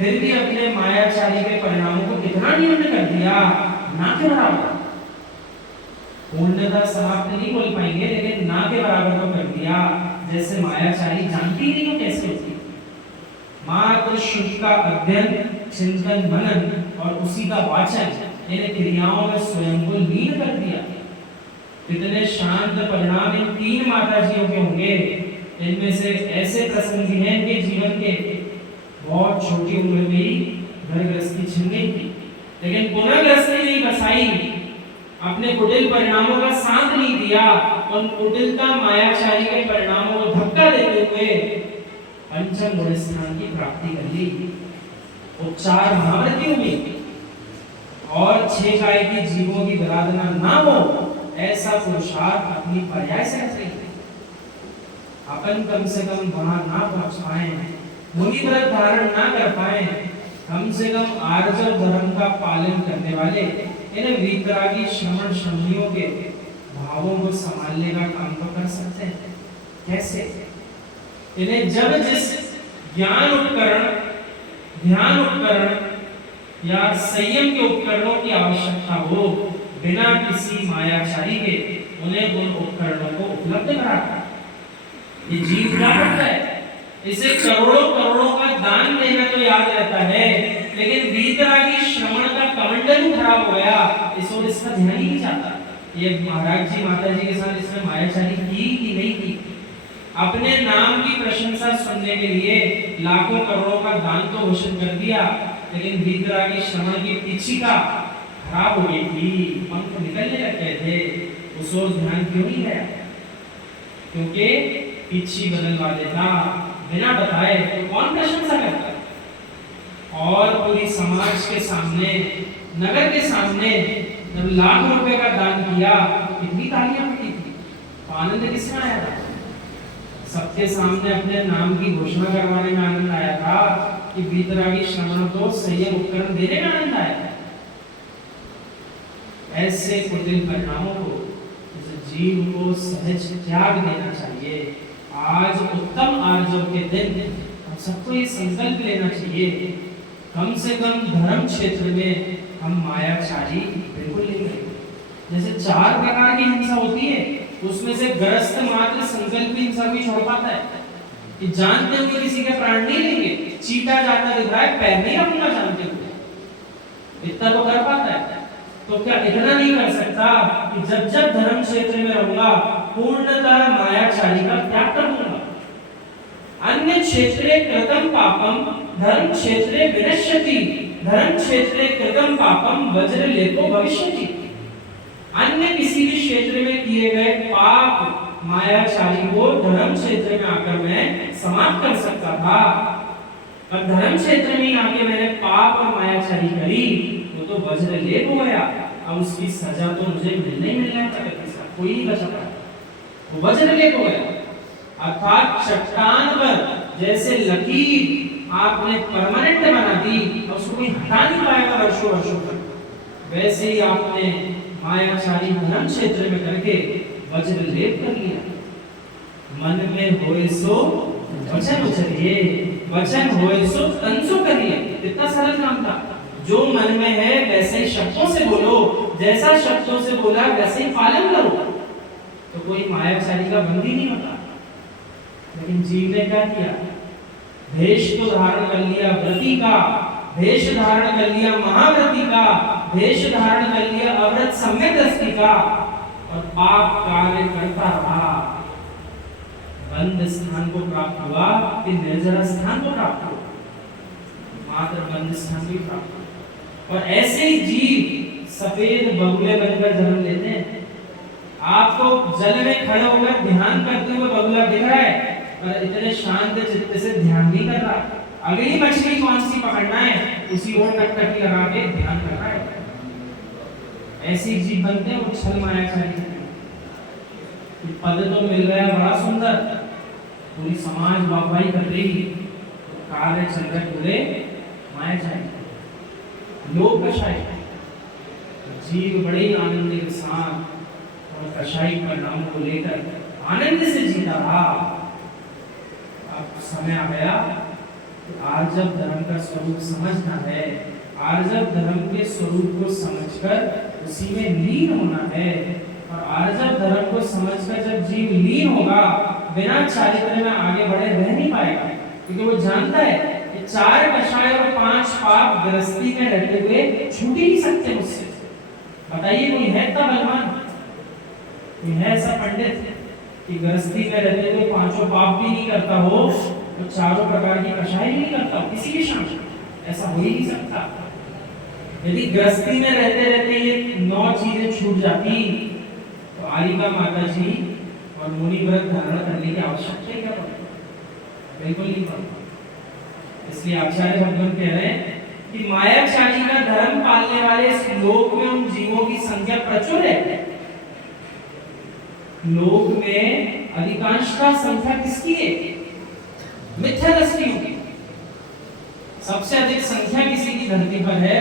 फिर भी अपने मायाचारी के परिणामों को कितना न्यून कर दिया, ना के बराबर। पूर्णतः समाप्त नहीं बोल पाएंगे, लेकिन ना के बराबर तो कर दिया। जैसे मायाचारी जानती नहीं तो कैसे होती, मात्र शुद्ध का अध्ययन, चिंतन, मनन और उसी का वाचन, इन क्रियाओं में स्वयं को लीन कर दिया। कितने शांत परिणाम इन तीन माताजियों के होंगे। इनमें से ऐसे प्रसंग भी हैं कि जीवन के बहुत छोटी उम्र में ही घर गृहस्थी छिन गई थी, लेकिन पुनः गृहस्थी नहीं बसाई, अपने कुटिल परिणामों का साथ नहीं दिया, उन कुटिलता मायाचारी के परिणामों को धक्का देते हुए पंचम गुण स्थान की प्राप्ति कर ली। उपचार महाव्रतियों में और 6 काय की जीवों की विराधना ना हो, ऐसा पुरुषार्थ अपनी पर्याय से कर रही है। अपन कम से कम वहां ना पहुंच पाए, मुनि व्रत धारण ना कर पाए, कम से कम आर्जव धर्म का पालन करने वाले इन वीतरागी श्रमण श्रमणियों के भावों को संभालने का काम तो कर सकते हैं। कैसे? इन्हें जब जिस ज्ञान उपकरण, ध्यान उपकरण या संयम के उपकरणों की आवश्यकता हो, बिना किसी मायाचारी के उन्हें उन उपकरणों को उपलब्ध कराता। ये जीव क्या करता है? इसे करोड़ों करोड़ों का दान देना तो याद रहता है, लेकिन वीतरागी श्रवण का कमंडल ही खराब हो गया, इस और इसका ध्यान ही नहीं जाता। ये महाराज जी माता जी के साथ इसने मायाचारी की कि नहीं की? अपने नाम की प्रशंसा सुनने के लिए लाखों करोड़ों का दान तो घोषित कर दिया, लेकिन वीतरागी श्रवण की पिछिका खराब हो गई थी, पंख निकलने लगे थे, उस ओर ध्यान क्यों नहीं गया? क्योंकि पिछी बदलवा देता, बिना बताए तो कौन प्रशंसा करता? और पूरी समाज के सामने, नगर के सामने जब लाख रुपए का दान किया, कितनी तालियां पड़ी थी, तो आनंद किसमें आया था? सबके सामने अपने नाम की घोषणा करवाने में आनंद आया था कि वीतरागी श्रवण को संयम उपकरण देने में आनंद आया था। ऐसे कुटिल परिणामों को जीव को सहज त्याग देना चाहिए। आज उत्तम आर्जव के दिन हम सबको ये संकल्प लेना चाहिए, कम से कम धर्म क्षेत्र में हम मायाचारी बिल्कुल नहीं करेंगे। जैसे 4 प्रकार की हिंसा होती है, उसमें से गृहस्थ मात्र संकल्प हिंसा भी छोड़ पाता है कि जानते हुए किसी के प्राण नहीं लेंगे, चीटा जाता दिख रहा है, पैर नहीं रखूंगा जानते हुए, इतना तो कर पाता है। तो क्या इतना नहीं कर सकता कि जब जब धर्म क्षेत्र में रहूंगा पूर्णतः मायाचारी का त्याग करूंगा? अन्य क्षेत्रे कृतम पापम धर्म क्षेत्रे विनश्यति, धर्म क्षेत्रे कृतम पापम वज्रलेपो भविष्यति। अन्य किसी भी क्षेत्र में किए गए पाप मायाचारी को धर्म क्षेत्र में आकर मैं समाप्त कर सकता था, और धर्म क्षेत्र में आके मैंने पाप और मायाचारी करी, वो तो वज्रलेप हो गया। अब उसकी सजा तो मुझे मिलना ही मिलना है, कोई नहीं बचा पाया, वो वज्रलेप हो गया। अर्थात चट्टान पर जैसे लकीर आपने परमानेंट बना दी और उसको कोई हटा नहीं पाएगा वर्षों वर्षों तक, वैसे ही आपने मायाचारी धर्म क्षेत्र में करके वज्रलेप कर लिया। मन में होए सो वचन उचरिए, वचन होए सो तन सो करिए, इतना सरल काम था। जो मन में है वैसे ही शब्दों से बोलो, जैसा शब्दों से बोला वैसे ही पालन करो, तो कोई मायाचारी का बंदी नहीं होता। लेकिन जीव ने क्या किया? भेष तो धारण कर लिया व्रती का, भेष धारण कर लिया महाव्रती का, भेष धारण कर लिया अव्रत सम्यक दृष्टि का, और पाप कार्य करता रहा। बंद स्थान को प्राप्त हुआ कि निर्जरा स्थान को प्राप्त हुआ? मात्र बंद स्थान भी प्राप्त हुआ। और ऐसे ही जीव सफेद बगुले बनकर जन्म लेते हैं। आपको जल में खड़े होकर ध्यान करते हुए बगुला दिख रहा है, और इतने शांत चित्त से ध्यान नहीं कर रहा, अगली मछली कौन सी पकड़ना है उसी ओर टकटकी लगा के ध्यान कर रहा है। ऐसी जीव बनते हैं वो छल मायाचारी। पद तो मिल रहा है बड़ा सुंदर, पूरी समाज वाहवाही कर रही, तो कार्य चल रहे पूरे मायाचारी लोग कषाय। जीव बड़े आनंद के साथ और कषाई परिणाम को लेकर आनंद से जीता रहा। अब समय आ गया आर्जव धर्म का स्वरूप समझना है, आर्जव धर्म के स्वरूप को समझकर उसी में लीन होना है। और आर्जव धर्म को समझकर जब जीव लीन होगा, बिना चारित्र में आगे बढ़े रह नहीं पाएगा, क्योंकि वो जानता है कि 4 कषाय और 5 पाप गृहस्थी में रहते हुए छूट ही नहीं सकते मुझसे। बताइए कोई है इतना बलवान, कोई है ऐसा पंडित कि गृहस्थी में रहते हुए 5 पाप भी नहीं करता हो, तो 4 प्रकार की कषाय नहीं करता हो किसी भी शाम? ऐसा हो ही नहीं सकता। यदि गृहस्थी में रहते रहते ये 9 चीजें छूट जाती, तो आलिका माता जी और मुनि व्रत धारण करने की आवश्यकता क्या पड़ती? बिल्कुल नहीं पड़ती। इसलिए आचार्य भगवान कह रहे हैं कि मायाचारी का धर्म पालने वाले इस लोक में उन जीवों की संख्या प्रचुर है। लोक में अधिकांशतः संख्या किसकी है? मिथ्या दृष्टियों की। सबसे अधिक संख्या किसी की धरती पर है?